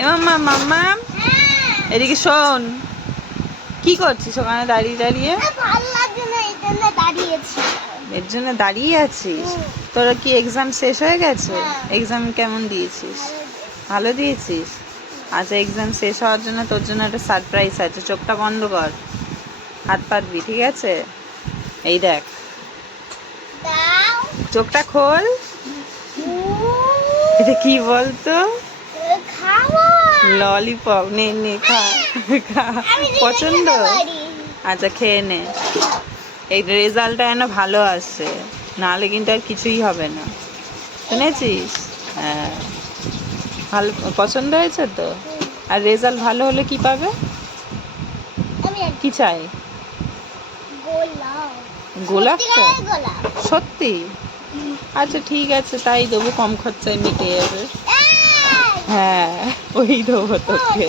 এ মাম্মা মাম্মা এদিকে শোন, কি করছিস ওখানে দাঁড়িয়ে দাঁড়িয়ে? ভালো লাগছে না এই জন্য দাঁড়িয়েছি। এর জন্য দাঁড়িয়ে আছিস? তোরা কি এক্সাম শেষ হয়ে গেছে? এক্সাম কেমন দিয়েছিস? ভালো দিয়েছিস? আচ্ছা, এক্সাম শেষ হওয়ার জন্য তোর জন্য একটা সারপ্রাইজ আছে। চোখটা বন্ধ কর, হাত পাতবি, ঠিক আছে? এই দেখ, দাও। চোখটা খোল। এটা কি বলতো? খাওয়া। ললিপপ। নে নে খা, খা। আমি নিজে পছন্দ? খেতে পারি। আচ্ছা, খেয়ে নে। এই রেজাল্টটা যেন ভালো আসে, নাহলে কিন্তু আর কিছুই হবে না, শুনেছিস? হ্যাঁ, ভালো পছন্দ হয়েছে তো? আর রেজাল্ট ভালো হলে কি পাবে? আমি কি চাই? গোলাপ। গোলাপ চাই? সত্যিকারের গোলাপ। সত্যি? আচ্ছা ঠিক আছে, তাই দেবো, কম খরচায় মিটে যাবে। এই! হ্যাঁ, ওই দেবো তোকে।